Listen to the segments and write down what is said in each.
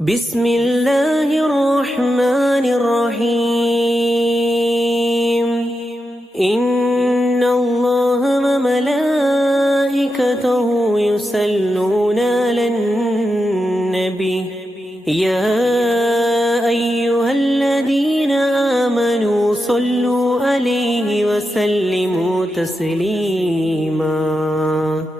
بسم الله الرحمن الرحيم إن الله وملائكته يسلون على النبي يا أيها الذين آمنوا صلوا عليه وسلموا تسليماً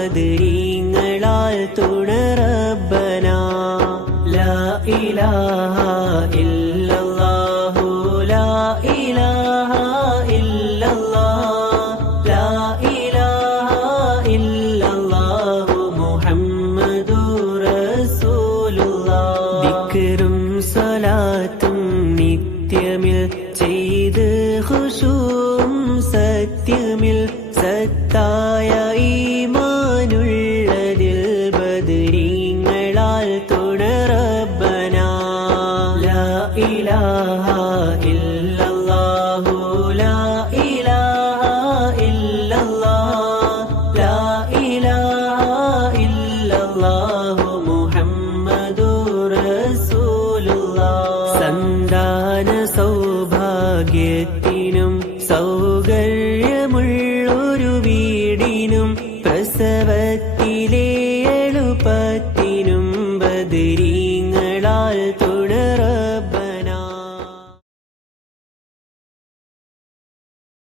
ബദരീങ്ങളാൽ തുണറബന ലാ ഇലാഹ ഇല്ലല്ലാഹു ലാ ഇലാഹ ഇല്ലല്ലാഹ് ലാ ഇലാഹ ഇല്ലല്ലാഹു മുഹമ്മദുർ റസൂലുള്ളാഹ് ദിക്റും സ്വലാത്തും നിത്യമിൽ ചെയ്ത് ഖുശൂം സത്യമിൽ സത്തായ